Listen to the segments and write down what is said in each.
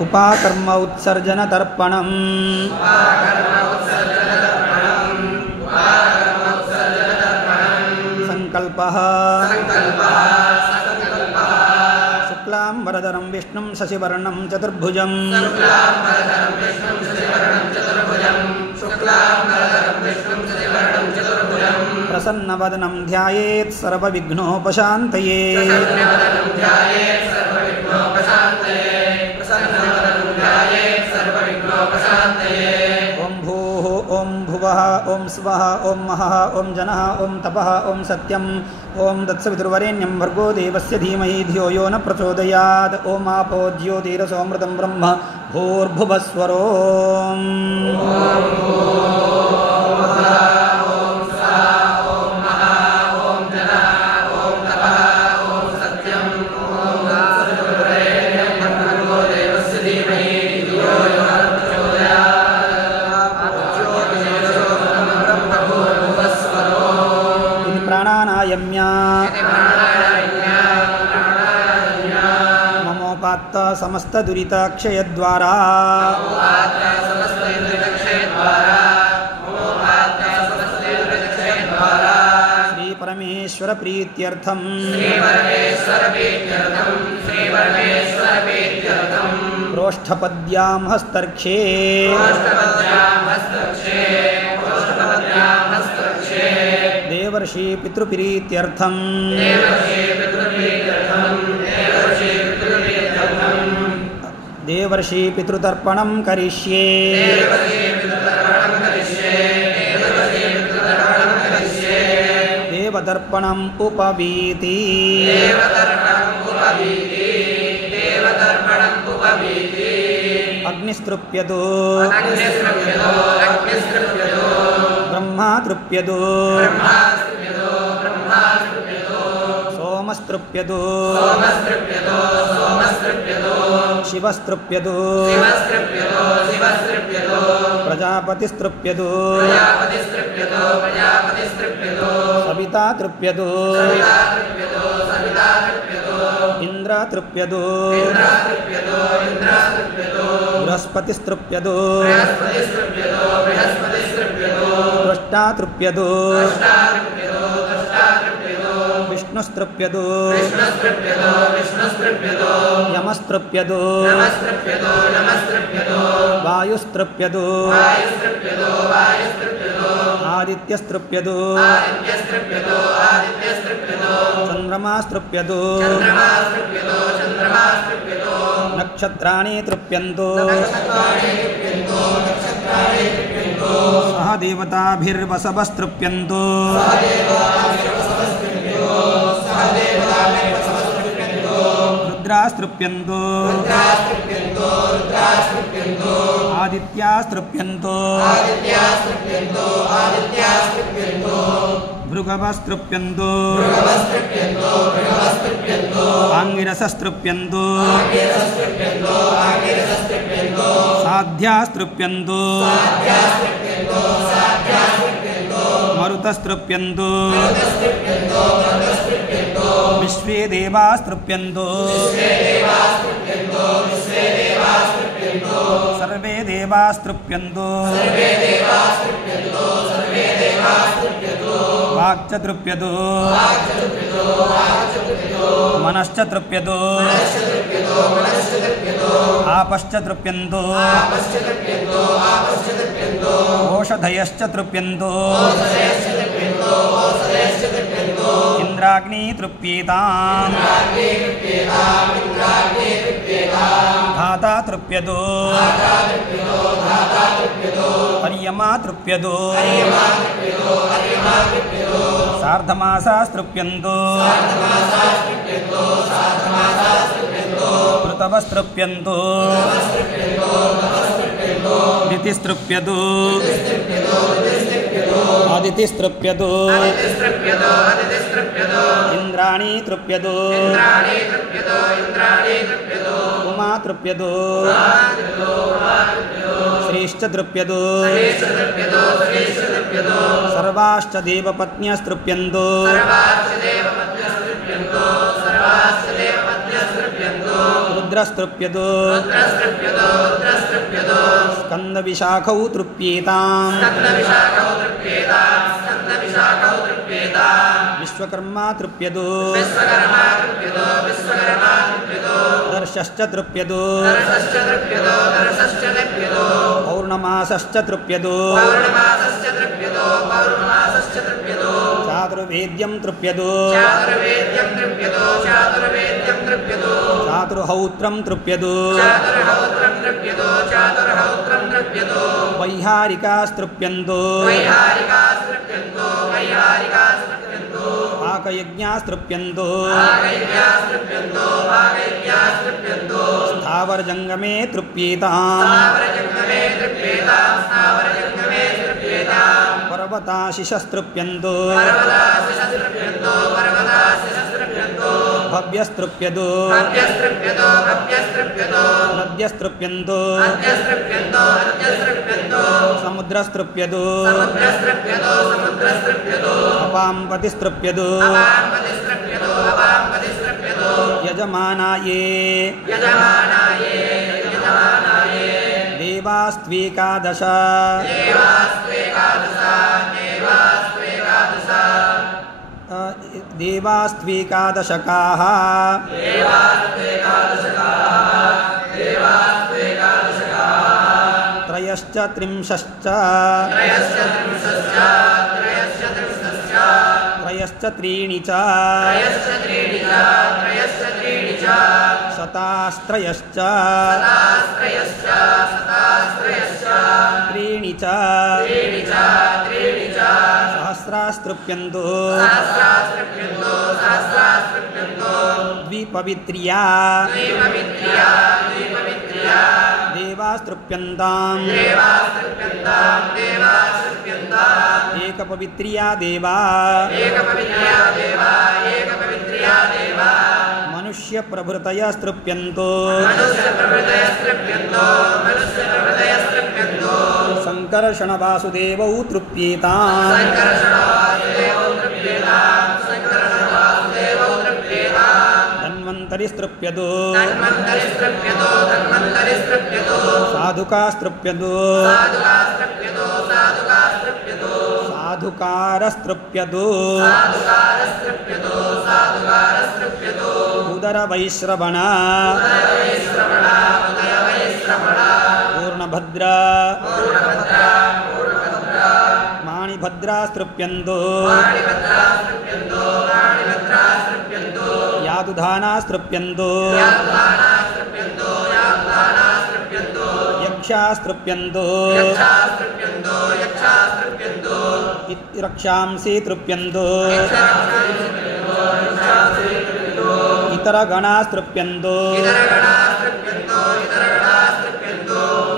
ಉಪಾಕರ್ಮ ಉತ್ಸರ್ಜನ ತರ್ಪಣಂ ಸಂಕಲ್ಪಃ ಶುಕ್ಲಾಂ ವರದರಂ ವಿಷ್ಣುಂ ಶಶಿವರ್ಣಂ ಚತುರ್ಭುಜಂ ಪ್ರಸನ್ನವದನಂ ಧ್ಯಾಯೇತ್ ಸರ್ವವಿಘ್ನೋಪಶಾಂತಯೇ ಓಂ ಭೂಃ ಓಂ ಭುವಃ ಓಂ ಸ್ವಃ ಓಂ ಮಹಃ ಓಂ ಜನಃ ಓಂ ತಪಃ ಓಂ ಸತ್ಯಂ ಓಂ ತತ್ಸವಿತುರ್ವರೆಣ್ಯಂ ಭರ್ಗೋ ದೇವಸ್ಯ ಧೀಮಹಿ ಧಿಯೋ ಯೋ ನ ಪ್ರಚೋದಯಾತ್ ಓಂ ಆಪೋ ಜ್ಯೋತಿರಸೋಮೃತಂ ಬ್ರಹ್ಮ ಭೂರ್ಭುವಃ ಸ್ವರೋಂ ಮಮೋಪಾತ್ತ ಸಮಸ್ತ ದುರಿತಾಕ್ಷಯದ್ವಾರಾ ಶ್ರೀ ಪರಮೇಶ್ವರ ಪ್ರೀತ್ಯರ್ಥಂ ಪ್ರೋಷ್ಠಪದ್ಯಾಂ ಹಸ್ತರ್ಕ್ಷೇ ದೇವರ್ಷಿ ಪಿತೃಪ್ರೀತ್ಯರ್ಥಂ ದೇವರ್ಷಿ ಪಿತೃತರ್ಪಣಂ ಕರಿಷ್ಯೇ ದೇವತರ್ಪಣಂ ಉಪವೀತಿ ಅಗ್ನಿಸ್ತೃಪ್ಯದು ಬ್ರಹ್ಮಾ ತೃಪ್ಯದು ಸೋಮಸ್ತೃಪ್ಯದು ಶಿವಸ್ತೃಪ್ಯದು ಪ್ರಜಾಪತಿಸ್ತೃಪ್ಯದು ಸವಿತಾ ತೃಪ್ಯದು ಇಂದ್ರ ತೃಪ್ಯದು ಬೃಹಸ್ಪತಿಸ್ತೃಪ್ಯದು ದ್ರಷ್ಟಾ ತೃಪ್ಯದು ವಿಷ್ಣುಸ್ತೃಪ್ಯದು ಯಮಸ್ತೃಪ್ಯದು ವಾಯುಸ್ತೃಪ್ಯದು ಆದಿತ್ಯಸ್ತೃಪ್ಯದು ಚಂದ್ರಮಾಸ್ತೃಪ್ಯದು ನಕ್ಷತ್ರಾಣಿ ತೃಪ್ಯಂತು ಸಹ ದೇವತಾಭಿರ್ವಸವಸ್ತೃಪ್ಯಂತು ರುದ್ರಾಸ್ತೃಪ್ಯಂತು ಆದಿತ್ಯಾಸ್ತೃಪ್ಯಂತು ಭೃಗವಸ್ತೃಪ್ಯಂತು ಆಂಗಿರಸಸ್ತೃಪ್ಯಂತು ಸಾಧ್ಯಾಸ್ತೃಪ್ಯಂತು ಮರುತಸ್ತೃಪ್ಯಂತು ವಿಶ್ವೇ ದೇವಾಸ್ತೃಪ್ಯಂತು ಸರ್ವೇ ದೇವಾಸ್ತೃಪ್ಯಂತು ವಾಕ್ಚ ತೃಪ್ಯದು ಮನಶ್ಚ ತೃಪ್ಯದು ಆಪಶ್ಚ ತೃಪ್ಯಂತು ಓಷಧಯಶ್ಚ ತೃಪ್ಯಂತು ಇಂದ್ರಾಗ್ನಿ ತೃಪ್ಯೇತಾಂ ಧಾತಾ ತೃಪ್ಯದು ಪರ್ಯಮಾ ತೃಪ್ಯದು ಸಾರ್ಧಮಾಸಾಸ್ತೃಪ್ಯಂತು ಋತವಸ್ತೃಪ್ಯಂತು ದಿತಿಸ್ತೃಪ್ಯದು ಆದಿತಿಸ್ತೃಪ್ಯದು ಇಂದ್ರಾಣಿ ತೃಪ್ಯದು ಉಮಾ ತೃಪ್ಯದು ಶ್ರೀಶ್ಚ ತೃಪ್ಯದು ಸರ್ವಾಶ್ಚ ದೇವಪತ್ನ್ಯಸ್ತೃಪ್ಯಂತು रुद्रस्तृप्यतो स्कन्दविशाखौ तृप्येताम् विश्वकर्मा तृप्यतो दर्शश्च तृप्यतो पौर्णमासश्च तृप्यतो चातुर्वेद्यं तृप्यतो चातुर्हौत्रं तृप्यतो वैहारिकास्तृप्यन्तो पाकयज्ञास्तृप्यन्तो स्थावरजङ्गमे तृप्येताम् पर्वताशिशस्तृप्यन्तो भव्यस्तृप्यतो नद्यस्तृप्यन्तो समुद्रस्तृप्यतो अपाम्पतिस्तृप्यतो यजमानाये देवास्त्वेकादश देवास्त्वेकादशकाः त्रयश्च त्रिंशश्च त्रयश्च त्रीणि च शतास्त्रयश्च त्रीणि च सहस्रास्तृप्यन्तो द्विपवित्र्या देवास्तृप्यन्ताम् एकपवित्र्या देवा मनुष्यप्रभृतयस्तृप्यन्तो संकर्षणवासुदेवौ तृप्येताम् धन्वन्तरिस्तृप्यतो साधुकास्तृप्यतो साधुकारस्तृप्यतो उदरवैश्रवण पूर्णभद्रा माणिभद्रास्तृप्यन्तो यादुधानास्तृप्यन्तो यक्षास्तृप्यन्तो रक्षांसि तृप्यन्तो इतरगणास्तृप्यन्तो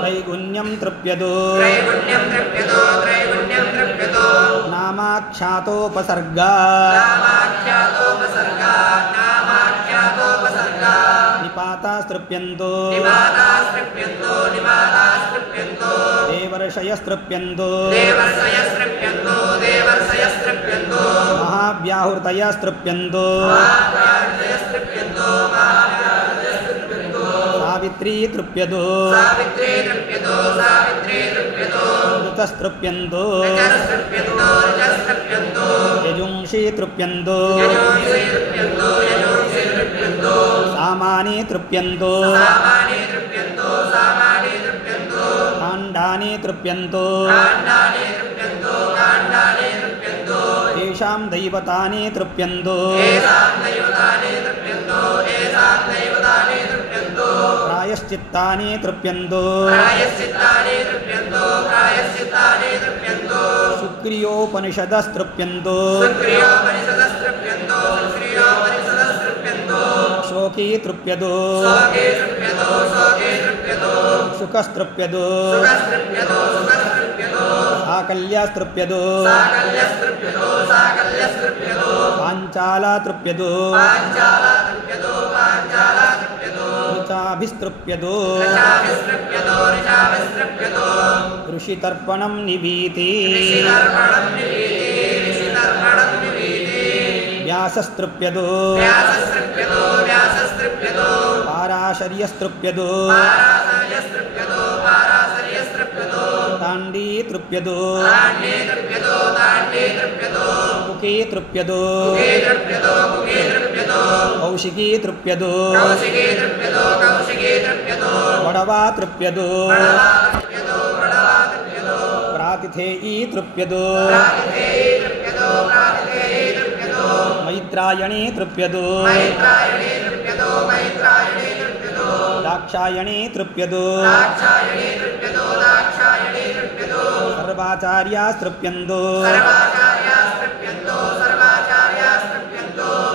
त्रैगुण्यं तृप्यतो नामाख्यातोपसर्गा निपातास्तृप्यन्तो देवर्षयस्तृप्यन्तो महाव्याहृतयस्तृप्यन्तो सावित्री तृप्यतो ऋतस्तृप्यन्तो यजुंषि तृप्यन्तो सामानि तृप्यन्तो काण्डानि तृप्यन्तो येषां दैवतानि तृप्यन्तो प्रायश्चित्तानि तृप्यन्तो सुक्रियोपनिषदस्तृप्यन्तो शोकी तृप्यतो सुखस्तृप्यतो साकल्यस्तृप्यतो पाञ्चाला तृप्यतो ऋचाभिस्तृप्यतो ऋषितर्पणं निवीति व्यासस्तृप्यतो ಪಾರಾಶರ್ಯಸ್ತೃಪ್ಯದು ತಾಂಡೀ ತೃಪ್ಯದು ಕುಕೀ ತೃಪ್ಯದು ಕೌಶಿಕೀ ತೃಪ್ಯದು ವಡವಾ ತೃಪ್ಯದು ಪ್ರಾತಿಥೇಯೀ ತೃಪ್ಯದು ಮೈತ್ರಾಯಣೀ ತೃಪ್ಯದು ದಾಕ್ಷಾಯಣೀ ತೃಪ್ಯದು ಸರ್ವಾಚಾರ್ಯಾಸ್ತೃಪ್ಯಂದು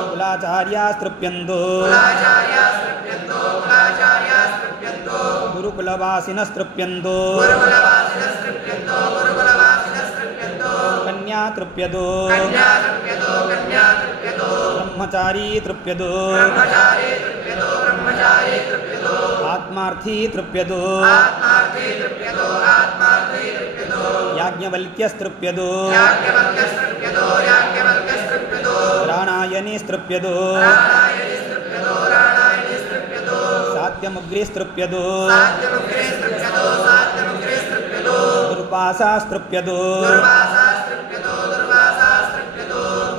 ಕುಲಾಚಾರ್ಯಾಸ್ತೃಪ್ಯಂದು ಗುರುಕುಲವಾಸಿನಸ್ತೃಪ್ಯಂದು ಕನ್ಯಾ ತೃಪ್ಯದು ಬ್ರಹ್ಮಚಾರೀ ತೃಪ್ಯದು ಆತ್ಮಾರ್ಥೀ ತೃಪ್ಯದು ಯಾಜ್ಞವಲ್ಕ್ಯಸ್ತೃಪ್ಯದು ರಾಣಾಯಣೀಸ್ತೃಪ್ಯದು ಸಾತ್ಯಮುಗ್ರೀಸ್ತೃಪ್ಯದು ದುರ್ವಾಸಾಸ್ತೃಪ್ಯದು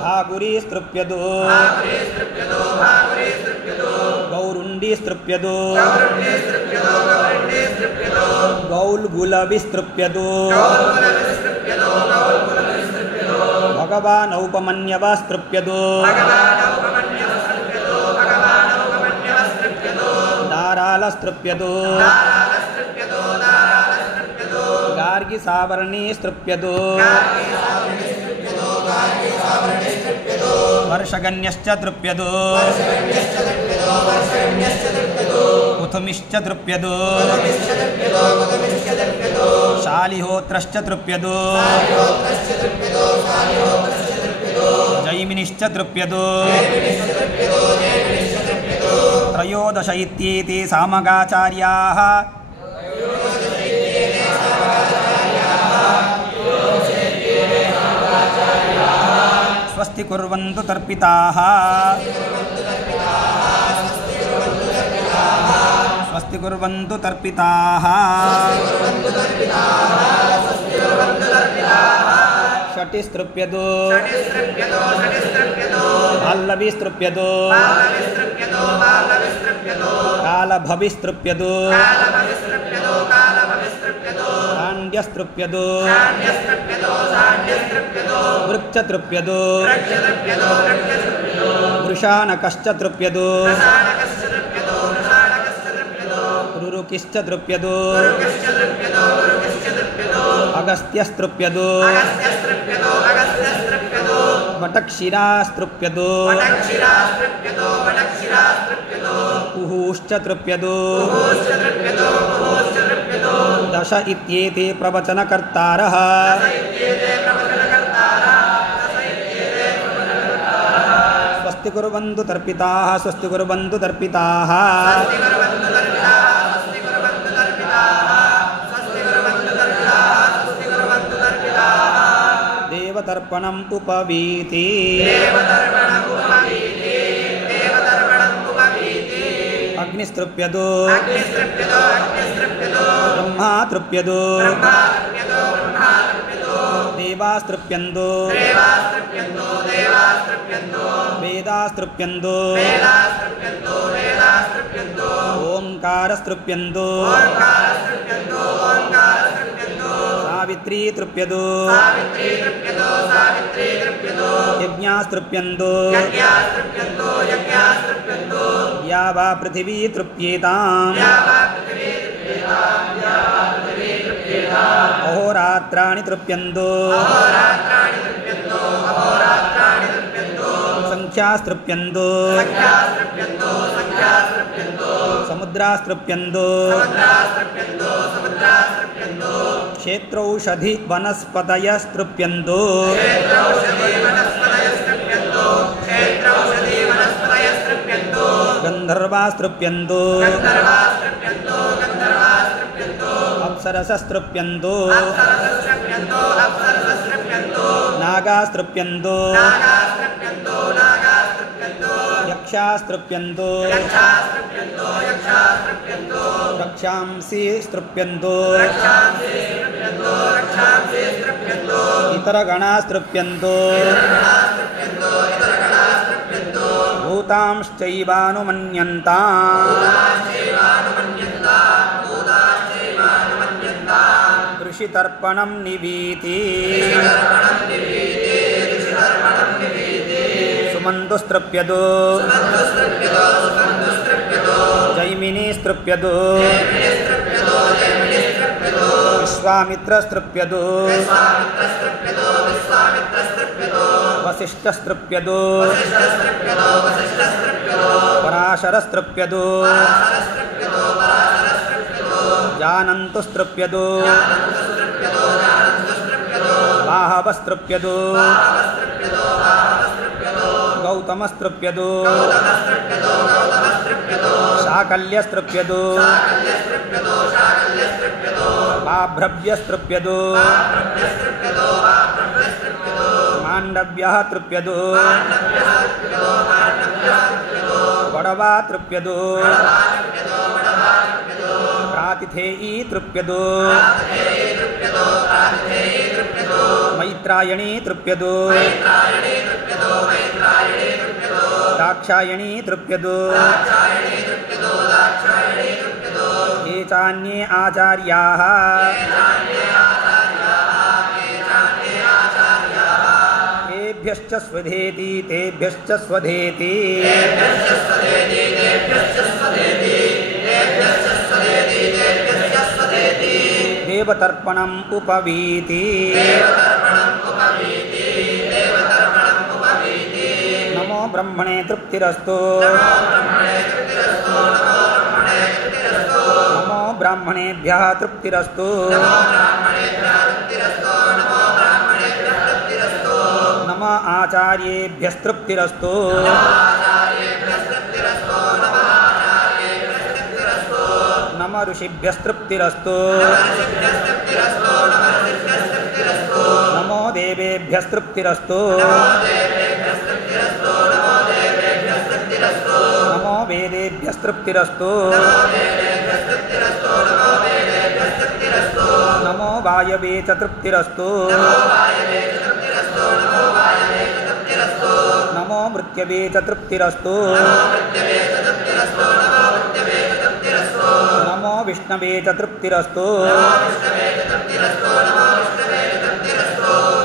ಭಾಗುರೀಸ್ತೃಪ್ಯದು ಗೌರುಂಡೀಸ್ತೃಪ್ಯದು ಗೌಲ್ಗುಲವಿಸ್ತೃಪ್ಯದು ಭಗವಾನೌಪಮನ್ಯವಸ್ತೃಪ್ಯದು ದಾರಾಲಸ್ತೃಪ್ಯದು ಗಾರ್ಗಿಸಾವರ್ಣೀಸ್ತೃಪ್ಯದು ವರ್ಷಗಣ್ಯಶ್ಚ ತೃಪ್ಯದು ಉಥುಮಿಶ್ಚ ತೃಪ್ಯದು ಶಾಲಿಹೋತ್ರಶ್ಚ ತೃಪ್ಯದು ಜೈಮಿನಿಶ್ಚ ತೃಪ್ಯದು ತ್ರಯೋದಶ ಇತ್ಯೇತೆ ಸಾಮಗಾಚಾರ್ಯಾಃ ಸ್ವಸ್ತಿ ಕುರ್ವಂತು ತರ್ಪಿತಾಃ ಸ್ವಸ್ತಿ ಕುರ್ವಂತು ತರ್ಪಿತಾಃ ಷಟಿಸ್ತೃಪ್ಯದು ಪಲ್ಲವಿಸ್ತೃಪ್ಯದು ಕಾಲಭವಿಸ್ತೃಪ್ಯದು ಸಾಂಡ್ಯಸ್ತೃಪ್ಯದು ವೃಕ್ಷ ತೃಪ್ಯದು ವೃಷಾನಕಶ್ಚ ತೃಪ್ಯದು ರುರುಕಿಶ್ಚ ತೃಪ್ಯದು ಅಗಸ್ತ್ಯಸ್ತೃಪ್ಯದು ವಟಕ್ಷಿರಾಸ್ತೃಪ್ಯದು ಕುಹೂಶ್ಚ ತೃಪ್ಯದು ದಶ ಇತ್ಯೇತೆ ಪ್ರವಚನಕರ್ತಾರಃ ಸ್ವಸ್ತಿ ಕುರ್ವಂತು ತರ್ಪಿತಾಃ ಸ್ವಸ್ತಿ ಕುರ್ವಂತು ತರ್ಪಿತಾಃ ದೇವತರ್ಪಣಂ ಉಪವೀತಿ ಅಗ್ನಿಸ್ತೃಪ್ಯದು ಬ್ರಹ್ಮಾ ತೃಪ್ಯದು ದೇವಾಸ್ತೃಪ್ಯಂದು ವೇದಾಸ್ತೃಪ್ಯಂದು ಓಂಕಾರಸ್ತೃಪ್ಯಂದು ಸಾವಿತ್ರೀ ತೃಪ್ಯದು ಯಜ್ಞಾಸ್ತೃಪ್ಯಂದು ಯಾವ ಪೃಥಿವೀ ತೃಪ್ಯೇತಾಂ ಅಹೋರಾತ್ರಾಣಿ ತೃಪ್ಯಂದು ಸಂಖ್ಯಾಸ್ತೃಪ್ಯಂದು ಸಮುದ್ರಾಸ್ತೃಪ್ಯಂದು ಕ್ಷೇತ್ರೌಷಧಿ ವನಸ್ಪತಯಸ್ತೃಪ್ಯಂದು ಗಂಧರ್ವಾಸ್ತೃಪ್ಯಂದು ಅಪ್ಸರಸಸ್ತೃಪ್ಯಂದು ನಾಗಾಸ್ತೃಪ್ಯಂದು यक्षास्तृप्यन्तो रक्षांसि स्तृप्यन्तो इतरगणास्तृप्यन्तो भूतांश्चैवानुमन्यन्ताम् ऋषितर्पणं निवीति सुमन्तुस्तृप्यतो जैमिनीस्तृप्यतो विश्वामित्रस्तृप्यतो वसिष्ठस्तृप्यतो पराशरस्तृप्यतो जानन्तुस्तृप्यतो बाहवस्तृप्यतो गौतमस्तृप्यतो शाकल्यस्तृप्यतो बाभ्रव्यस्तृप्यतो माण्डव्यः तृप्यतो वडवा तृप्यतो प्रातिथेयी तृप्यतो मैत्रायणी तृप्यतो दाक्षायणी तृप्यतो ये चान्ये आचार्याः तेभ्यश्च स्वधेति तेभ्यश्च स्वधेति देवतर्पणम् उपवीति नमो ब्रह्मणे तृप्तिरस्तु नमो ब्राह्मणेभ्यः तृप्तिरस्तु नमो आचार्येभ्यस्तृप्तिरस्तु नमो ऋषिभ्यस्तृप्तिरस्तु नमो देवेभ्यस्तृप्तिरस्तु नमो वेदेभ्यस्तृप्तिरस्तु नमो वायवे च तृप्तिरस्तु नमो मृत्यवे च तृप्तिरस्तु नमो विष्णवे च तृप्तिरस्तु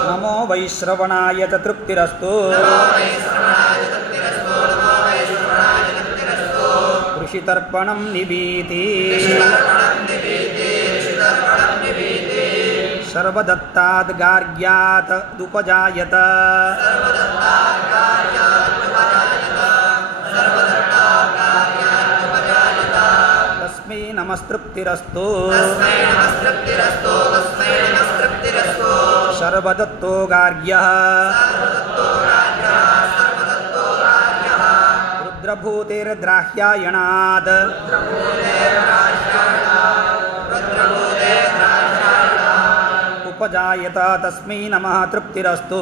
नमो वैश्रवणाय च तृप्तिरस्तु ऋषितर्पणं निवीति सर्वदत्ताद् गार्ग्यात् उपजायत तस्मै नमस्तृप्तिरस्तु सर्वदत्तो गार्ग्यः रुद्रभूतेर्द्राह्यायणात् उपजायत तस्मै नमः तृप्तिरस्तु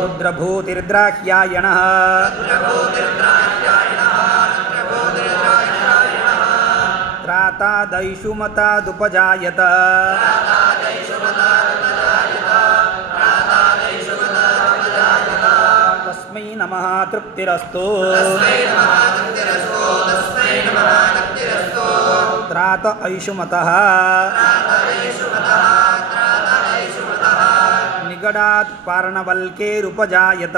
रुद्रभूतिर्द्राह्यायणः त्रातादैषुमतादुपजायत तस्मै नमः तृप्तिरस्तु त्रात ऐषुमतः निगडात् पार्णवल्केरुपजायत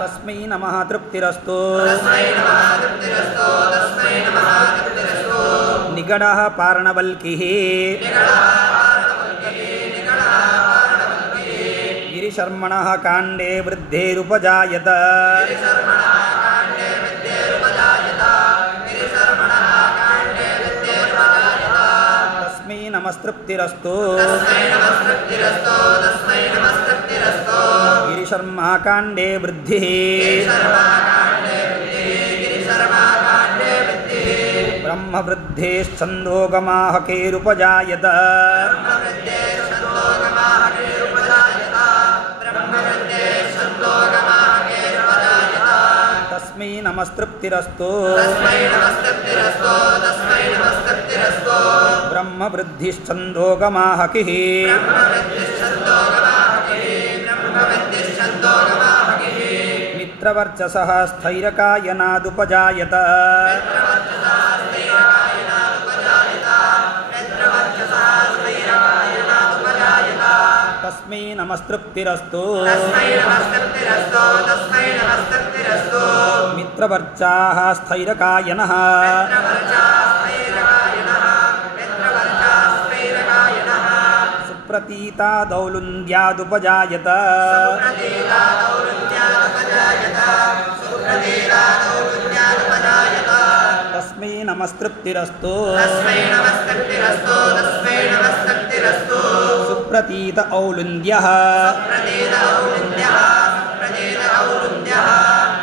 तस्मै नमः तृप्तिरस्तु निगडः पार्णवल्किः गिरिशर्मणः काण्डे वृद्धेरुपजायत तस्मै नमस्तृप्तिरस्तु गिरिशर्मा काण्डे वृद्धिः ब्रह्मवृद्धिः ब्रह्मवृद्धेश्छन्दोगमाहकेरुपजायत तस्मै नमस्तृप्तिरस्तु ब्रह्मवृद्धिश्छन्दोगमाहकिः मित्रवर्चसः स्थैरकायनादुपजायत तस्मै नमस्तृप्तिरस्तु मित्रवर्चाः स्थैरकायनः सुप्रतीता दौलुन्द्यादुपजायत तस्मै नमस्तृप्तिरस्तु सुप्रतीत औलुन्द्यः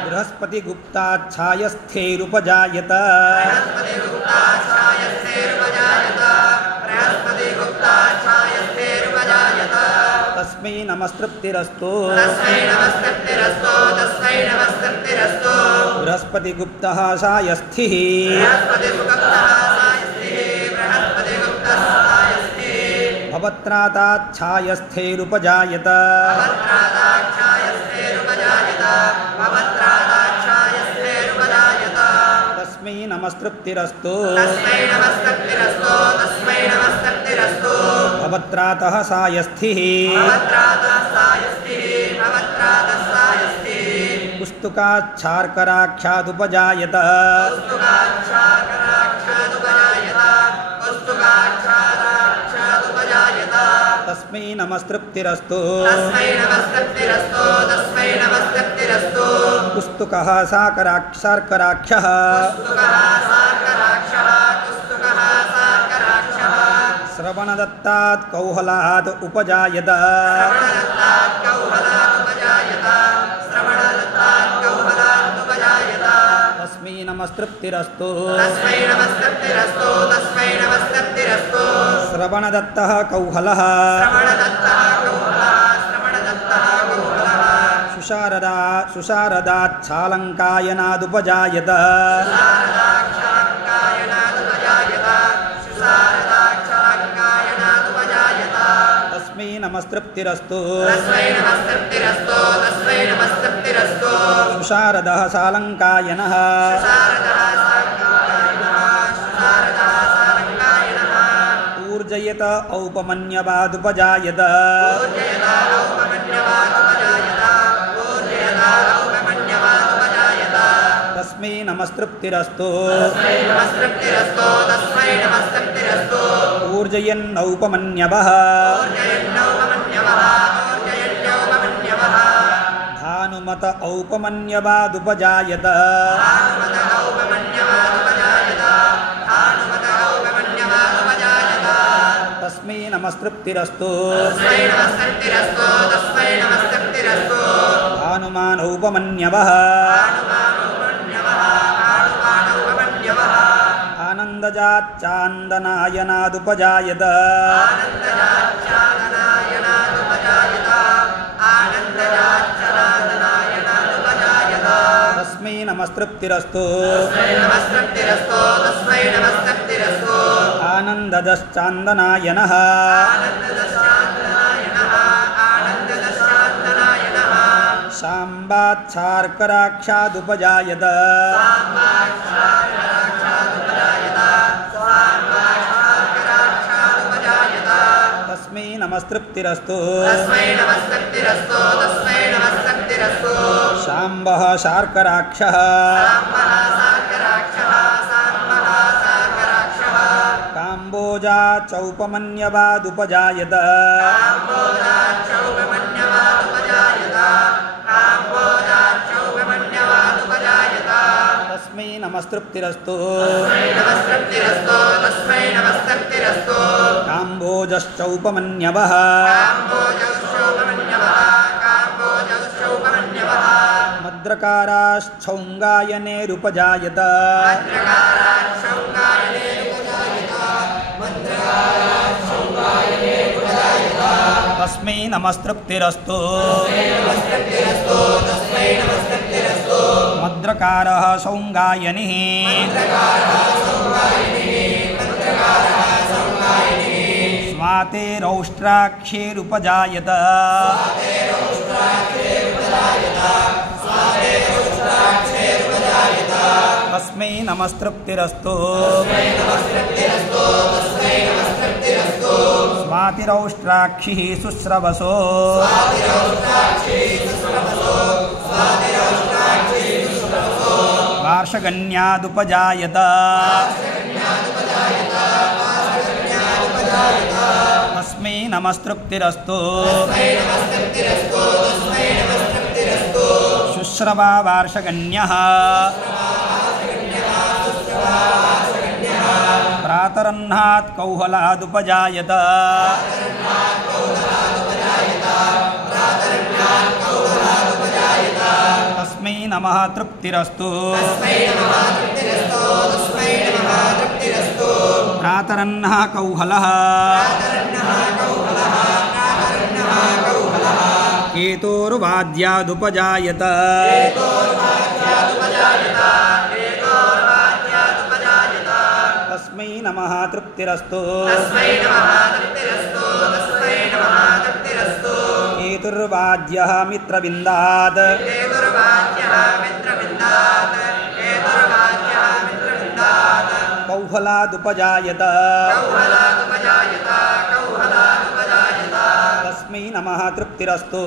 बृहस्पतिगुप्ताच्छायस्थैरुपजायत तस्मै नमस्तृप्तिरस्तु बृहस्पतिगुप्तः शायस्थिः भवत्राताच्छायस्थैरुपजायत तस्मै नमस्तृप्तिरस्तु भवत्रातः सायस्थिः पुस्तुकाच्छार्कराख्यादुपजायत तस्मै नमस्तृप्तिरस्तु पुस्तुकः सार्कराक्षः श्रवणदत्तात् कौहलात् उपजायत तस्मै नमस्तृप्तिरस्तु श्रवणदत्तः कौहलः सुशारदाच्छालङ्कायनादुपजायत तस्मै नमस्तृप्तिरस्तु सुशारदः सालङ्कायनः ऊर्जयत औपमन्यवादुपजायत तस्मै नमस्तृप्तिरस्तु ऊर्जयन्नौपमन्यवः भानुमत औपमन्यवादुपजायत तस्मै नमस्तृप्तिरस्तु भानुमानौपमन्यवः आनन्दजाच्चान्दनायनादुपजायत तस्मै नमस्तृप्तिरस्तु आनन्ददश्चान्दनायनः शाम्बाच्छार्कराक्षादुपजायत तस्मै नमस्तृप्तिरस्तु शाम्बः शार्कराक्षः काम्बोजाचौपमन्यवादुपजायत तस्मै नमस्तृप्तिरस्तु काम्बोजश्चौपमन्यवः मद्रकाराश्चौङ्गायनेरुपजायत तस्मै नमस्तृप्तिरस्तु मद्रकारः सौङ्गायनिः स्वातेरौष्ट्राक्षेरुपजायत तस्मै नमस्तृप्तिरस्तु स्वातिरौष्ट्राक्षिः शुश्रवसो वार्षगण्यादुपजायत तस्मै नमस्तृप्तिरस्तु शुश्रवा वार्षगण्यः प्रातरह्नात् कौहलादुपजायत तस्मै नमः तृप्तिरस्तु प्रातरह्नः कौहलः केतोर्वाद्यादुपजायत तस्मै नमः तृप्तिरस्तु केतुर्वाद्यः मित्रविन्दात् कौहलादुपजायत तस्मै नमः तृप्तिरस्तु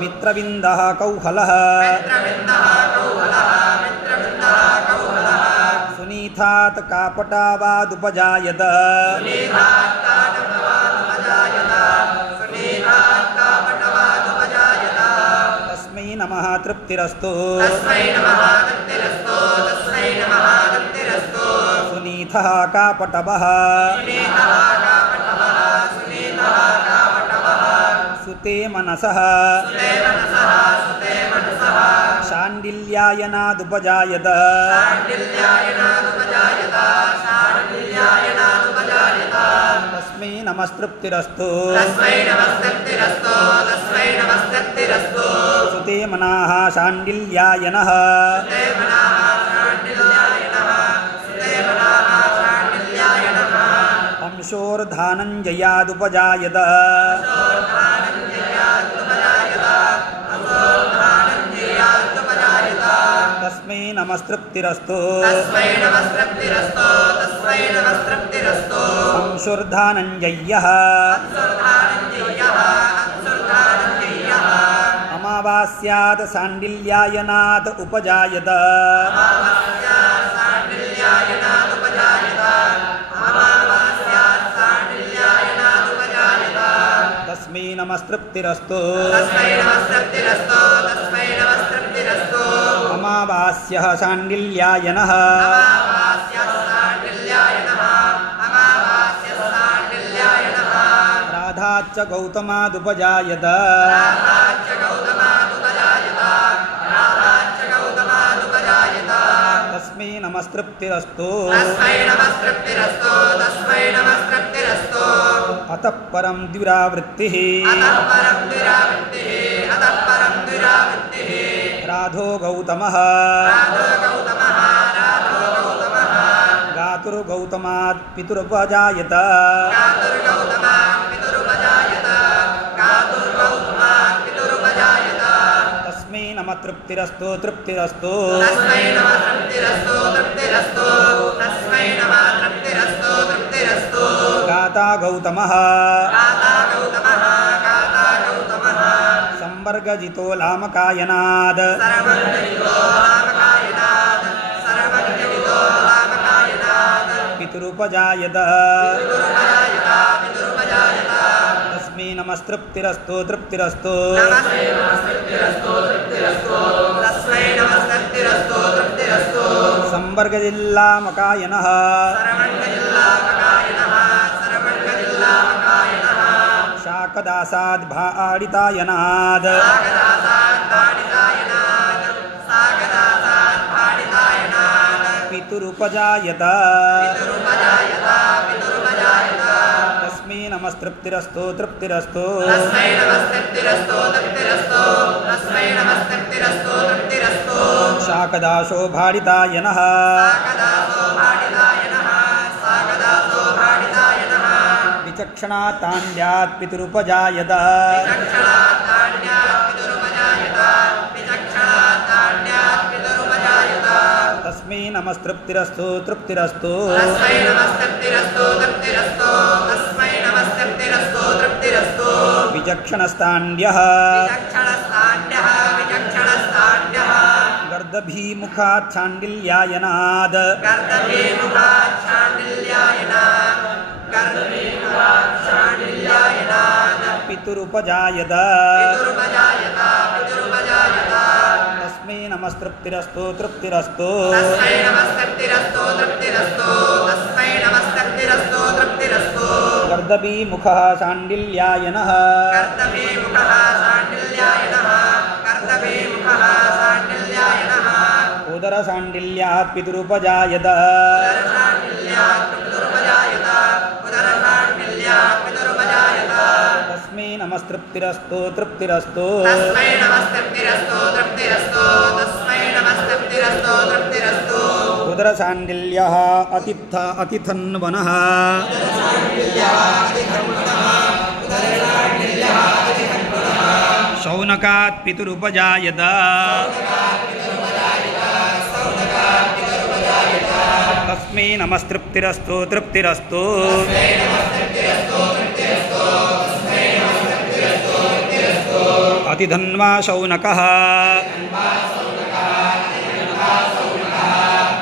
मित्रविन्दः कौहलः सुनीतात् कापटावादुपजायत तस्मै नमः तृप्तिरस्तु सुनीतः कापटवः सुते मनसः शाण्डिल्यायनादुपजायत तस्मै नमस्तृप्तिरस्तु सुते मनाः शाण्डिल्यायनः अंशोर्धानञ्जयादुपजायत तस्मै नमस्तृप्तिरस्तु अंशुर्धानञ्जयः अमावास्यात् शाण्डिल्यायनात् उपजायत तस्मै नमस्तृप्तिरस्तु अमावास्यः शाण्डिल्यायनः राधाच्च गौतमादुपजायत तस्मै नमस्तृप्तिरस्तु अतः परं द्विरावृत्तिः राधो गौतमः गातुर्गौतमात् पितुरुपजायत तस्मै नमः तृप्तिरस्तु तृप्तिरस्तु गाता गौतमः संवर्गजितो लामकायनाद पितुरुपजायत तस्मै नमस्तृप्तिरस्तु तृप्तिरस्तु संवर्गजिल्लामकायनः शाकदासाद् भाडितायनाद पितुरुपजायत ನಮಸ್ತೃಪ್ತಿರಸ್ತು ತೃಪ್ತಿರಸ್ತು ತಸ್ಮೈ ನಮಸ್ತೃಪ್ತಿರಸ್ತು ತೃಪ್ತಿರಸ್ತು ತಸ್ಮೈ ನಮಸ್ತೃಪ್ತಿರಸ್ತು ತೃಪ್ತಿರಸ್ತು ಶಾಕದಾಶೋ ಭಾಡಿತಾಯ ನಃ ಸಾಕದಾಸೋ ಭಾಡಿತಾಯ ನಃ ಸಾಕದಾಸೋ ಭಾಡಿತಾಯ ನಃ ವಿಚಕ್ಷಣಾತಾಂಡ್ಯಾತ್ ಪಿತೃಪಜಾಯತ ವಿಚಕ್ಷಣಾತಾಣ್ಯಾತ್ ಪಿತೃಪಜಾಯತ ವಿಚಕ್ಷಣಾತಾಣ್ಯಾತ್ ಪಿತೃಪಜಾಯತ ತಸ್ಮೈ ನಮಸ್ತೃಪ್ತಿರಸ್ತು ತೃಪ್ತಿರಸ್ತು ತಸ್ಮೈ ನಮಸ್ತೃಪ್ತಿರಸ್ತು ತೃಪ್ತಿರಸ್ತು ತಸ್ಮೈ ನಮಸ್ತೃಪ್ತಿರಸ್ತು ತೃಪ್ತಿರಸ್ತು ವಿಚಕ್ಷಣಸ್ತಾಂಡ್ಯಃ ವಿಚಕ್ಷಣಸ್ತಾಣ್ಯಃ ವಿಚಕ್ಷಣಸ್ತಾಣ್ಯಃ ಗರ್ದಭೀಮುಖಾತ್ ಚಾಂಡಿಲ್ಯಾಯನಾದ್ ಕರ್ತವ್ಯೇಮುಖಾತ್ ಚಾಂಡಿಲ್ಯಾಯನಾತ್ ಕರ್ತವ್ಯೇಮುಖಾತ್ ಚಾಂಡಿಲ್ಯಾಯನಾತ್ ಪಿತೃಪಜಾಯತ ಪಿತೃಪಜಾಯತ ಪಿತೃಪಜಾಯತ ತಸ್ಮೈ ನಮಸ್ತೃಪ್ತಿರಸ್ತು ತೃಪ್ತಿರಸ್ತು ತಸ್ಮೈ ನಮಸ್ತೃಪ್ತಿರಸ್ತು ತೃಪ್ತಿರಸ್ತು ತಸ್ಮೈ ನಮಸ್ತೃಪ್ತಿರಸ್ತು ತೃಪ್ತಿರಸ್ತು ಗರ್ದಭೀಮುಖಃ ಚಾಂಡಿಲ್ಯಾಯನಃ ಕರ್ತವ್ಯೇಮುಖಃ ಚಾಂಡಿಲ್ಯಾಯನಃ ಕರ್ತವ್ಯೇಮುಖಃ ಚಾಂಡಿಲ್ಯಾಯನಃ ಉದರ ಚಾಂಡಿಲ್ಯಾತ್ ಪಿತೃಪಜಾಯತ ಉದರಶಾಂಡಿಲ್ಯಾತ್ ಪಿತೃಪಜಾಯತ ಉದರಶಾಂಡಿಲ್ಯಾತ್ ಪಿತೃಪಜಾಯತ ತಸ್ಮೈ ನಮಸ್ತೃಪ್ತಿರಸ್ತು ತೃಪ್ತಿರಸ್ತು ತಸ್ಮೈ ನಮಸ್ತೃಪ್ತಿರಸ್ತು ತೃಪ್ತಿರಸ್ತು ತಸ್ಮೈ ನಮಸ್ತೃಪ್ತಿರಸ್ತು ತೃಪ್ತಿರಸ್ತು ಉದರ ಚಾಂಡಿಲ್ಯಃ ಅತಿಥನ್ವನಃ ಶೌನಕಾತ್ ಪಿತೃಪಜಾಯತ ತಸ್ಮೈ ನಮಸ್ತೃಪ್ತಿರಸ್ತು ತೃಪ್ತಿರಸ್ತು ಅತಿಧನ್ವಾ ಶೌನಕಃ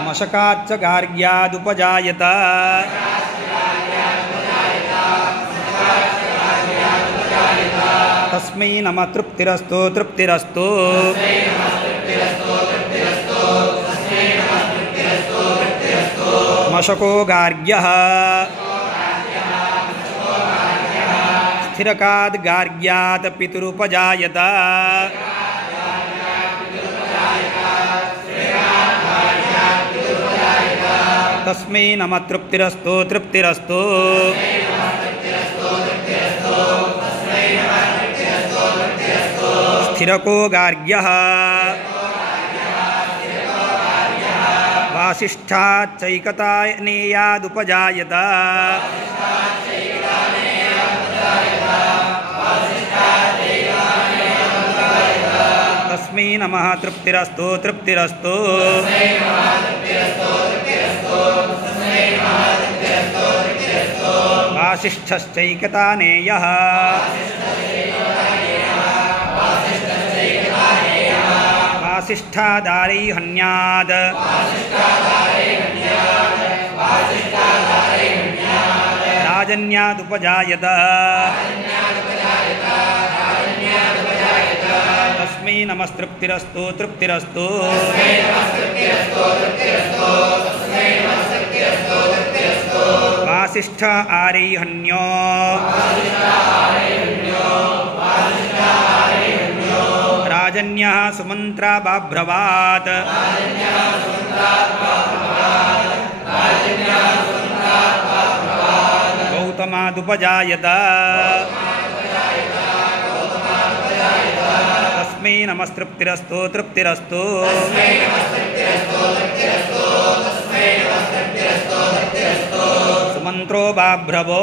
ಮಶಕಾಚ್ಚ ಗಾರ್ಗ್ಯಾದುಪಜಾಯತ ತಸ್ಮೈ ನಮ ತೃಪ್ತಿರಸ್ತು ತೃಪ್ತಿರಸ್ತು ಮಶಕೋ ಗಾರ್ಗ್ಯಃ ಸ್ಥಿರಕಾದ್ ಗಾರ್ಗ್ಯಾತ್ ಪಿತೃಪಜಾಯತ ತಸ್ಮೈ ನಮ ತೃಪ್ತಿರಸ್ತು ತೃಪ್ತಿರಸ್ತು ಸ್ಥಿರಕೋ ಗಾರ್ಗ್ಯಃ ವಾಸಿಷ್ಠಾಚ್ಚೈಕತಾನೇಯಾದುಪಜಾಯತ ತಸ್ಮೈ ನಮಃ ತೃಪ್ತಿರಸ್ತು ತೃಪ್ತಿರಸ್ತು ವಾಸಿಷ್ಠಶ್ಚೈಕತಾನೇಯಃ ವಾಸಿಷ್ಠಾದಾರೈಹನ್ಯಾದ್ ರಾಜನ್ಯಾದುಪಜಾಯತ ತಸ್ಮೈ ನಮಸ್ತೃಪ್ತಿರಸ್ತು ತೃಪ್ತಿರಸ್ತು ವಾಸಿಷ್ಠ ಆರೈಹನ್ಯೋ ರಾಜನ್ಯಃ ಸುಮಂತ್ರ ಬಾಭ್ರವಾತ್ ಗೌತಮಾದುಪಜಾಯತ ತಸ್ಮೈ ನಮಸ್ತೃಪ್ತಿರಸ್ತು ತೃಪ್ತಿರಸ್ತು ಸುಮಂತ್ರೋ ಬಾಭ್ರವೋ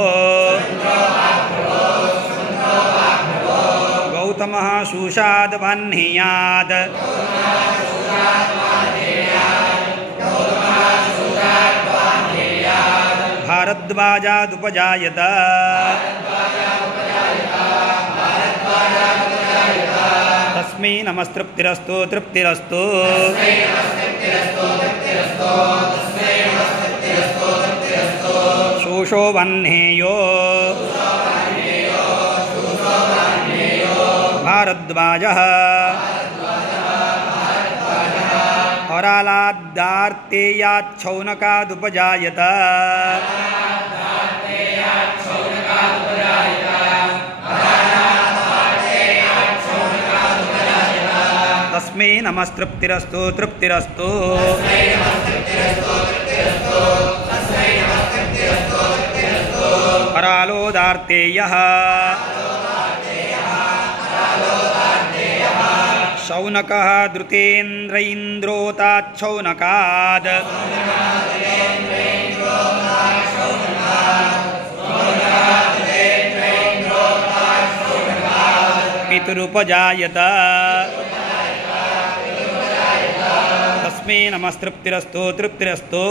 ಗೌತಮಃ ಶೂಷಾದ್ ವಹ್ನಿಯಾತ್ ಭಾರದ್ವಾಜಾದುಪಜಾಯತ ತಸ್ಮೈ ನಮಸ್ತೃಪ್ತಿರಸ್ತು ತೃಪ್ತಿರಸ್ತು ಶೂಷೋ ವಹ್ನೇಯೋ ಭಾರದ್ವಾಜಃ ಹೊರಾಲಾದ್ದಾರ್ತೇಯಾಚ್ಛೌನಕಾದುಪಜಾಯತ ತಸ್ಮೈ ನಮಸ್ತೃಪ್ತಿರಸ್ತು ತೃಪ್ತಿರಸ್ತು अरालोदार्तेयः शौनकः धृतेन्द्रैन्द्रोताच्छौनकाद् पितुरुपजायत तस्मै नमस्तृप्तिरस्तु तृप्तिरस्तु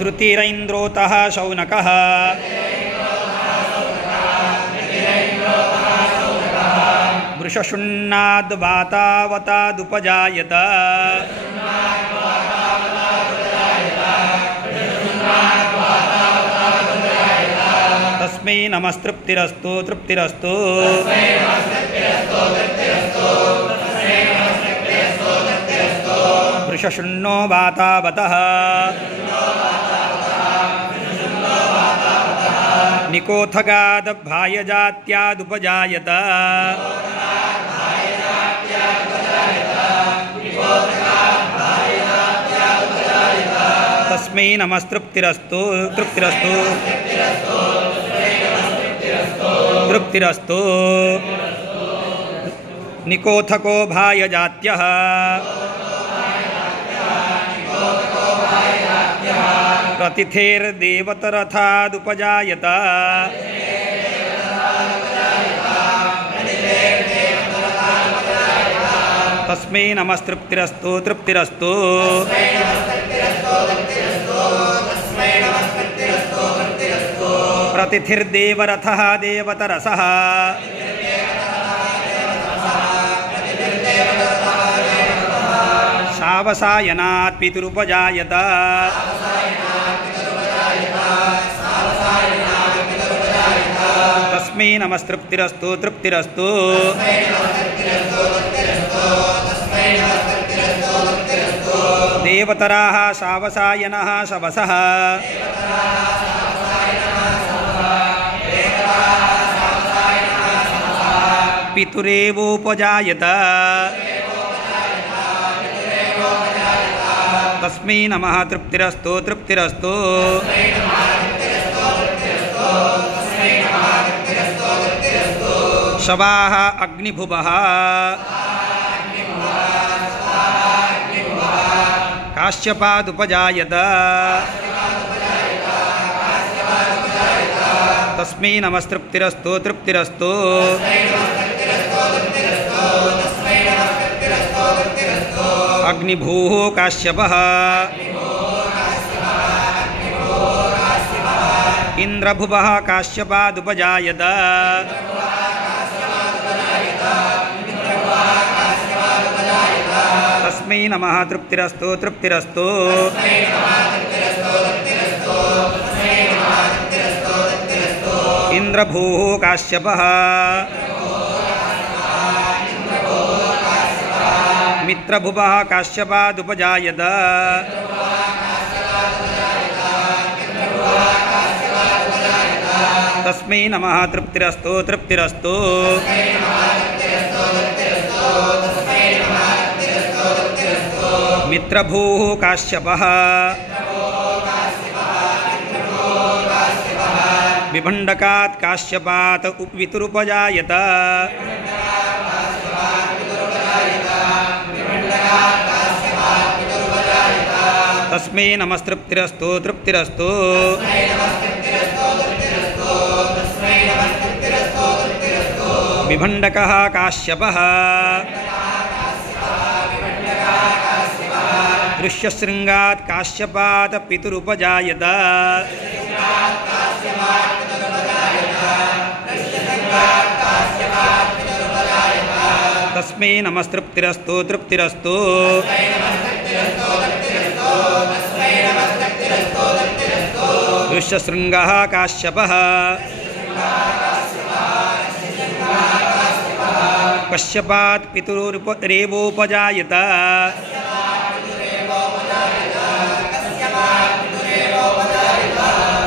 धृतिरैन्द्रोतः शौनकः वृषशुण्णाद्वातावतादुपजायत तस्मै नमस्तृप्तिरस्तु तृप्तिरस्तु वृषशुण्णो वातावतः निकोथगादभायजात्यादुपजायत तस्मै नमस्तृप्तिरस्तु तृप्तिरस्तु तृप्तिरस्तु निकोथको भायजात्यः प्रतिथेर्देवतरथादुपजायत तस्मै नमस्तृप्तिरस्तु तृप्तिरस्तु प्रतिथिर्देवरथः देवतरसः शावसायनात् पितुरुपजायत तस्मै नमस्तृप्तिरस्तु तृप्तिरस्तु देवतराः शावसायनः शवसः पितुरेवोपजायत तस्मै नमः तृप्तिरस्तु तृप्तिरस्तु शवाः अग्निभुवः काश्यपादुपजायत तस्मै नमस्तृप्तिरस्तु तृप्तिरस्तु अग्निभूः काश्यपः इन्द्रभुवः काश्यपादुपजायत तस्मै नमः तृप्तिरस्तु तृप्तिरस्तु इन्द्रभूः काश्यपः मित्रभुवः काश्यपादुपजायत तस्मै नमः तृप्तिरस्तु तृप्तिरस्तु मित्रभूः काश्यपः विभण्डकात् काश्यपात् वितुरुपजायत तस्मै नमस्तृप्तिरस्तु तृप्तिरस्तु विभण्डकः काश्यपः दृश्यशृङ्गात् काश्यपात् पितुरुपजायत तस्मै नमस्तृप्तिरस्तु तृप्तिरस्तु दृश्यशृङ्गः काश्यपः कश्यपात् पितुरेवोपजायत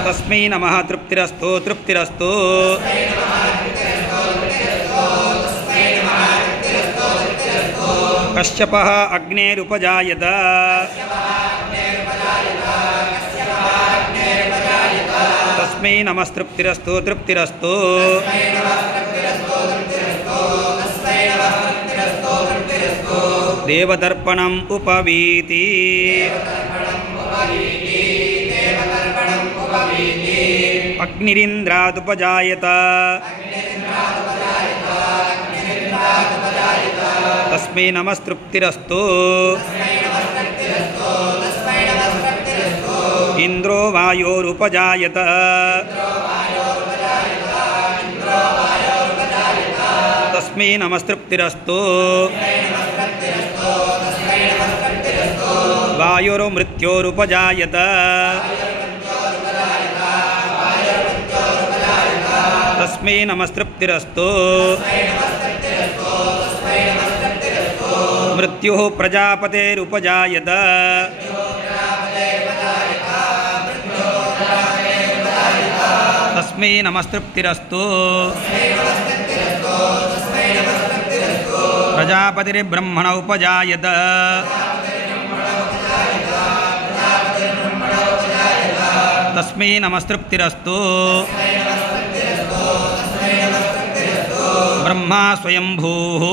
तस्मै नमः तृप्तिरस्तु तृप्तिरस्तु कश्यपः अग्नेरुपजायत तस्मै नमस्तृप्तिरस्तु तृप्तिरस्तु देवतर्पणम् उपवीति अग्निरिन्द्रादुपजायत तस्मै नमस्तृप्तिरस्तु इन्द्रो वायोरुपजायत तस्मै नमस्तृप्तिरस्तु वायुर्मृत्योरुपजायत तस्मै नमस्तृप्तिरस्तु मृत्युः प्रजापतेरुपजायत तस्मै नमस्तृप्तिरस्तु प्रजापतिर्ब्रह्मण उपजायत तस्मै नमस्तृप्तिरस्तु ब्रह्मा स्वयंभूः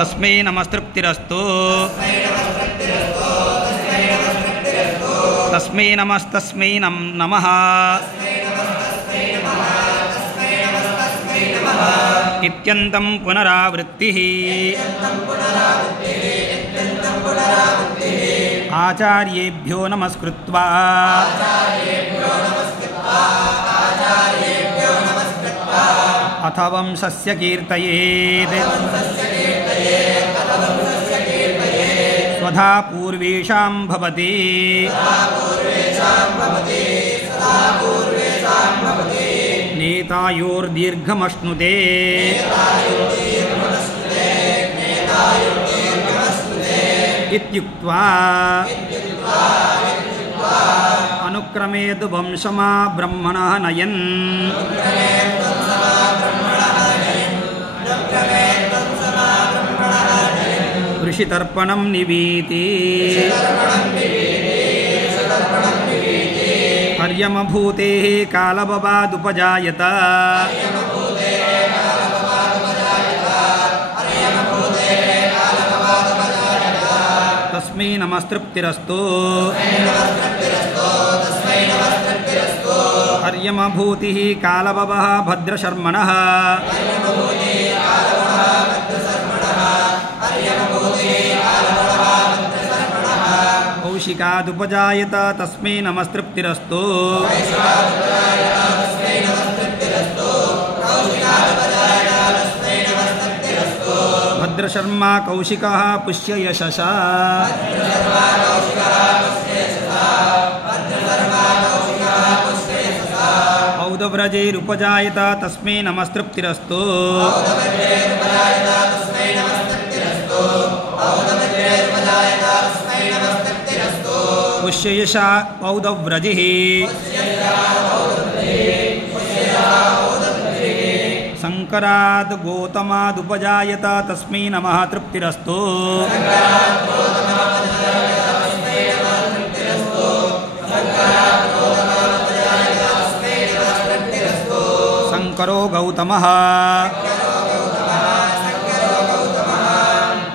तस्मै नमस्तृप्तिरस्तु तस्मै नमस्तस्मै नमः इत्यन्तं पुनरावृत्तिः आचार्येभ्यो नमस्कृत्वा अथ वंशस्य कीर्तयेत् स्वधा पूर्वेषां भवति नेतायोर्दीर्घमश्नुते इत्युक्त्वा अनुक्रमेतु वंशमा ब्रह्मणः नयन् ऋषितर्पणं निवीति हर्यमभूतेः कालबबादुपजायत तस्मै नमस्तृप्तिरस्तु हर्यमभूतिः कालबवः भद्रशर्मणः कौशिकादुपजायत तस्मै नमस्तृप्तिरस्तु भद्रशर्मा कौशिकः पुष्ययशस औदव्रजैरुपजायत तस्मै नमस्तृप्तिरस्तु पुष्ययशा औदव्रजिः शङ्कराद् गौतमादुपजायत तस्मै नमः तृप्तिरस्तु शङ्करो गौतमः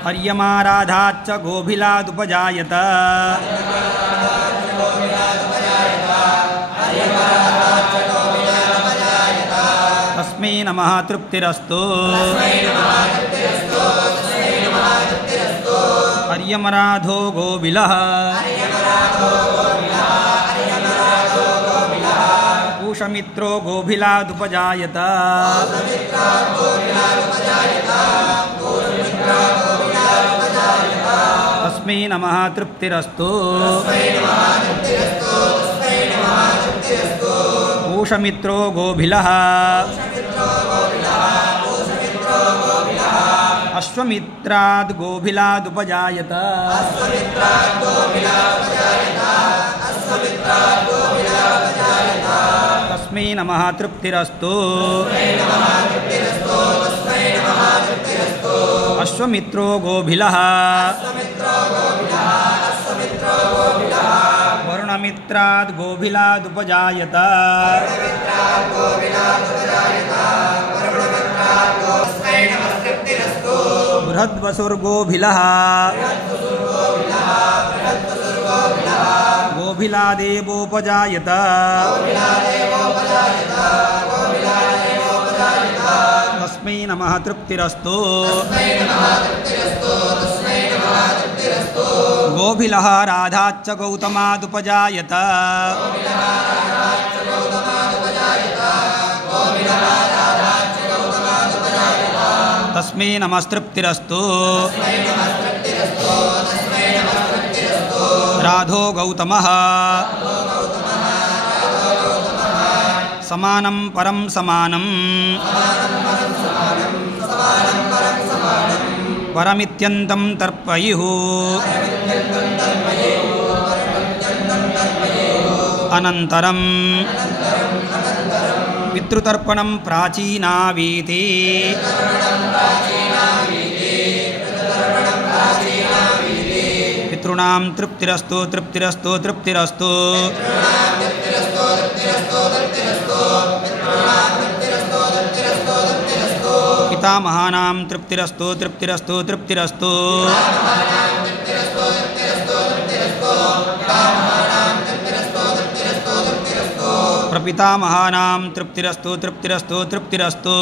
हर्यमाराधाच्च गोभिलादुपजायत तस्मै नमः तृप्तिरस्तु हर्यमराधो गोविलः पूषमित्रो गोभिलादुपजायत तस्मै नमः तृप्तिरस्तु पूषमित्रो गोभिलः अश्वमित्राद् गोभिलादुपजायत तस्मै नमः तृप्तिरस्तु अश्वमित्रो गोभिलः वरुणमित्राद् गोभिलादुपजायत बृहद्वसुर्गोभिलः गोभिलादेवोपजायत तस्मै नमः तृप्तिरस्तु गोभिलः राधाच्च गौतमादुपजायत तस्मै नमस्तृप्तिरस्तु राधो गौतमः समानं परं समानं परमित्यन्तं तर्पयुः अनन्तरं पितृतर्पणं प्राचीनावीति पितॄणां तृप्तिरस्तु तृप्तिरस्तु तृप्तिरस्तु पितामहानां तृप्तिरस्तु तृप्तिरस्तु तृप्तिरस्तु प्रपितामहानां तृप्तिरस्तु तृप्तिरस्तु तृप्तिरस्तु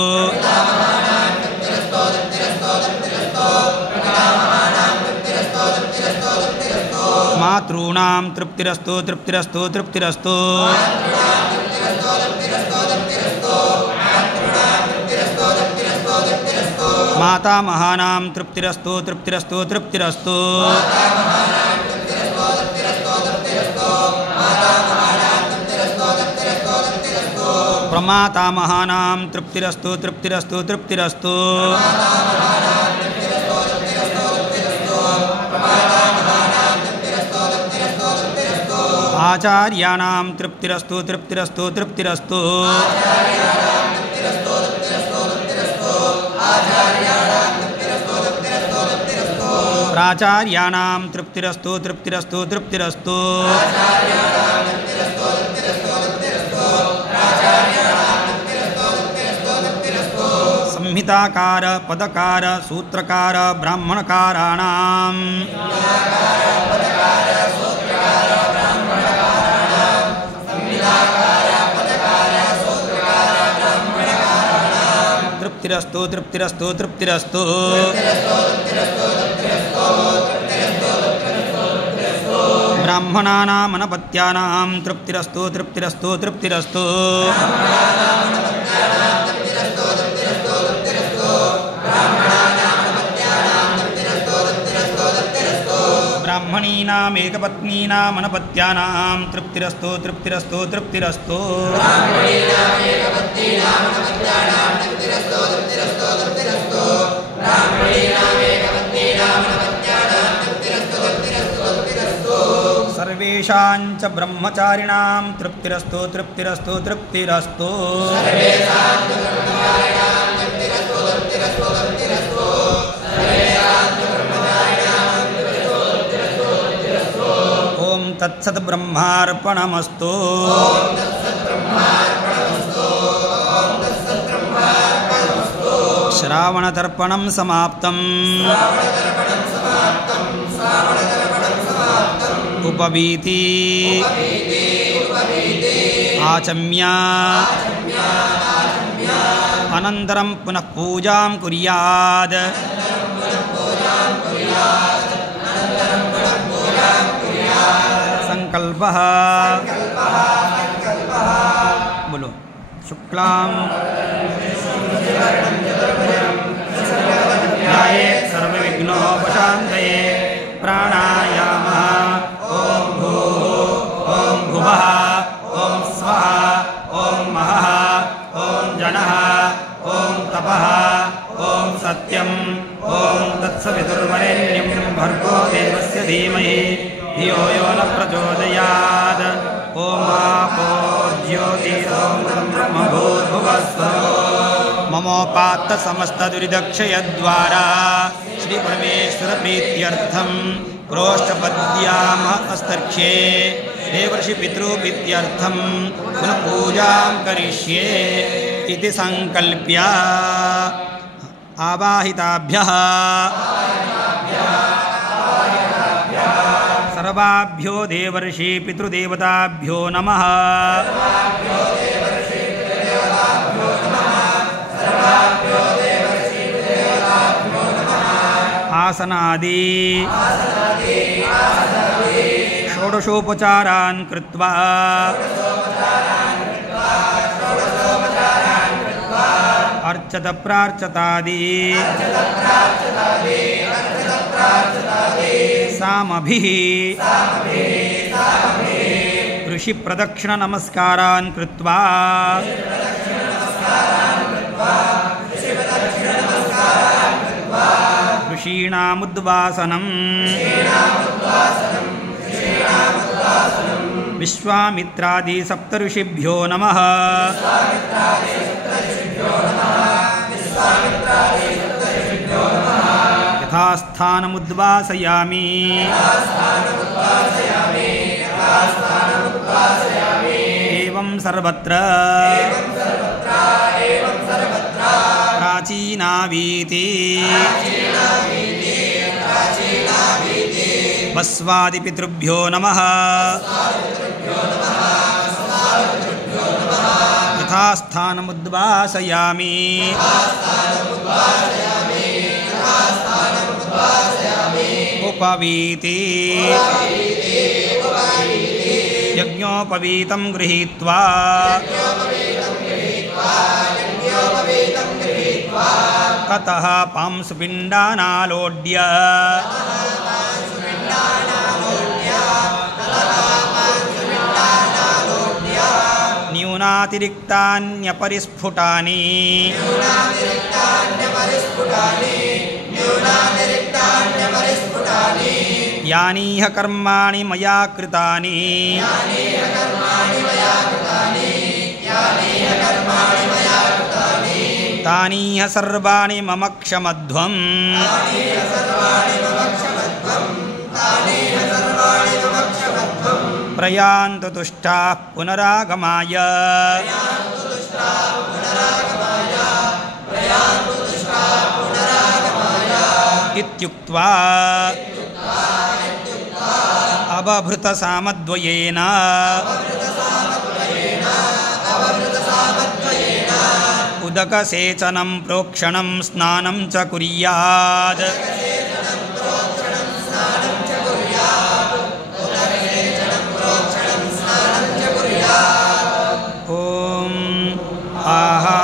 मातॄणां तृप्तिरस्तु तृप्तिरस्तु तृप्तिरस्तु मातामहानां तृप्तिरस्तु तृप्तिरस्तु तृप्तिरस्तु प्रमातामहानां तृप्तिरस्तु तृप्तिरस्तु तृप्तिरस्तु आचार्याणां तृप्तिरस्तु तृप्तिरस्तु तृप्तिरस्तु प्राचार्याणां तृप्तिरस्तु तृप्तिरस्तु तृप्तिरस्तु संहिताकार पदकार सूत्रकार ब्राह्मणकाराणां तृप्तिरस्तु तृप्तिरस्तु तृप्तिरस्तु ब्राह्मणानाम् अनपत्यानां तृप्तिरस्तु तृप्तिरस्तु तृप्तिरस्तु ब्राह्मणीनाम् एकपत्नीनाम् अनपत्यानां तृप्तिरस्तु तृप्तिरस्तु तृप्तिरस्तु सर्वेषां च ब्रह्मचारिणां तृप्तिरस्तु तृप्तिरस्तु तृप्तिरस्तु ॐ तत्सत् ब्रह्मार्पणमस्तु श्रावणतर्पणं समाप्तम् उपवीति आचम्य अनन्तरं पुनः पूजां कुर्यात् संकल्पः बोलो शुक्लां ध्यायेत् सर्वविघ्नोपशान्तये प्राणायामः ॐ भूः ॐ भुवः ॐ स्वः ॐ महः ॐ जनः ॐ तपः ॐ सत्यं ॐ तत्सवितुर्वरेण्यं भर्गो देवस्य धीमहि धियो यो न प्रचोदयात् ॐ आपो ज्योतिरों ब्रह्मभूर्भुवस्वः ममोपात्तसमस्तदुरिदक्षयद्वारा श्रीपरमेश्वरप्रीत्यर्थं प्रोष्ठपद्यामः अस्तर्क्ष्ये देवर्षि पितृपित्यर्थं पुनः पूजां करिष्ये इति संकल्प्य आवाहिताभ्यः सर्वाभ्यो देवर्षि पितृदेवताभ्यो नमः। आसनादि षोडशोपचारान् कृत्वा अर्चत प्रार्चतादि सामभिः ऋषिप्रदक्षिणनमस्कारान् कृत्वा ऋषीणामुद्वासनं विश्वामित्रादि सप्तऋषिभ्यो नमः। यथास्थानमुद्वासयामि एवं सर्वत्र प्राचीनावीति वस्वादिपितृभ्यो नमः। यथास्थानमुद्वासयामि उपवीति यज्ञोपवीतं गृहीत्वा ततः पांसुपिण्डानालोड्य न्यूनातिरिक्तान्यपरिस्फुटानि यानीह कर्माणि मया कृतानि तानीह सर्वाणि मम क्षमध्वम् प्रयान्तु तुष्टाः पुनरागमाय इत्युक्त्वा अवभृतसामद्वयेन उदकसेचनं प्रोक्षणं स्नानं च कुर्यात्। ॐ आहा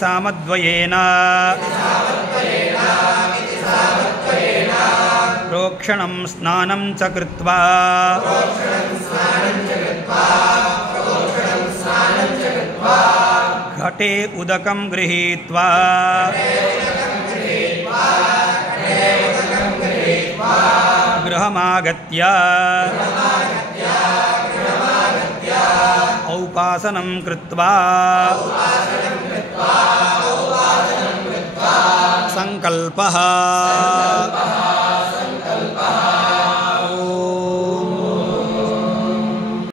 सामद्वयेन प्रोक्षणं स्नानं च कृत्वा घटे उदकं गृहीत्वा गृहमागत्य औपासनं कृत्वा संकल्पः